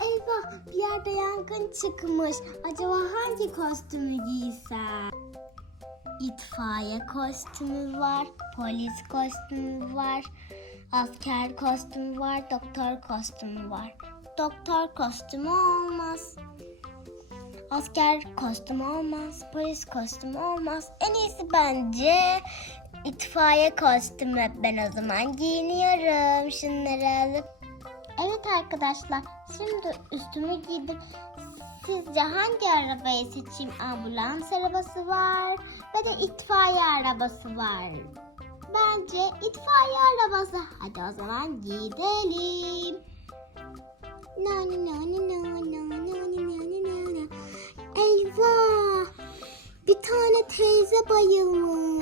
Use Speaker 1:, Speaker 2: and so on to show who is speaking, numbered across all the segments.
Speaker 1: Eyvah bir yerde yangın çıkmış. Acaba hangi kostümü giysem? İtfaiye kostümü var, polis kostümü var, asker kostümü var, doktor kostümü var. Doktor kostümü olmaz. Asker kostümü olmaz, polis kostümü olmaz. En iyisi bence itfaiye kostümü. Ben o zaman giyiniyorum. Şunları alıp. Evet arkadaşlar, şimdi üstümü giydim. Sizce hangi arabayı seçeyim? Ambulans arabası var ve de itfaiye arabası var. Bence itfaiye arabası. Hadi o zaman gidelim. Na na na na na na na na na na. Eyvah! Bir tane teyze bayılmış.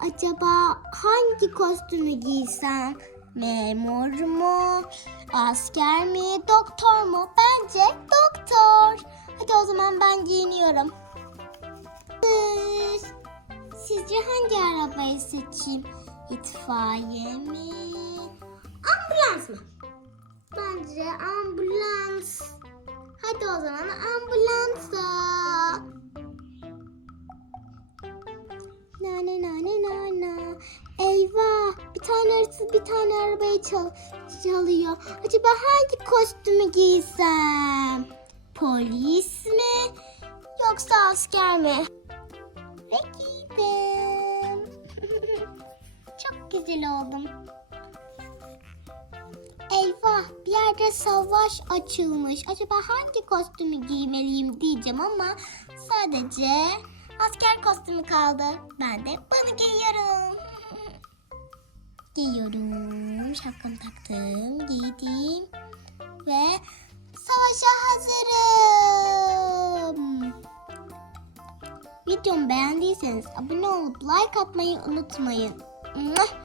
Speaker 1: Acaba hangi kostümü giysem? Memur mu? Asker mi? Doktor mu? Bence doktor. Hadi o zaman ben giyiniyorum. Sizce hangi arabayı seçeyim? İtfaiye mi? Ambulans mı? Bence ambulans. Hadi o zaman ambulansa. Hırsız bir tane arabayı çal çalıyor. Acaba hangi kostümü giysem? Polis mi? Yoksa asker mi? Ve giydim. Çok güzel oldum. Eyvah bir yerde savaş açılmış. Acaba hangi kostümü giymeliyim diyeceğim ama sadece asker kostümü kaldı. Ben de bunu giyiyorum. Giyiyorum. Şapkamı taktım, giydim ve savaşa hazırım. Videomu beğendiyseniz abone olup like atmayı unutmayın.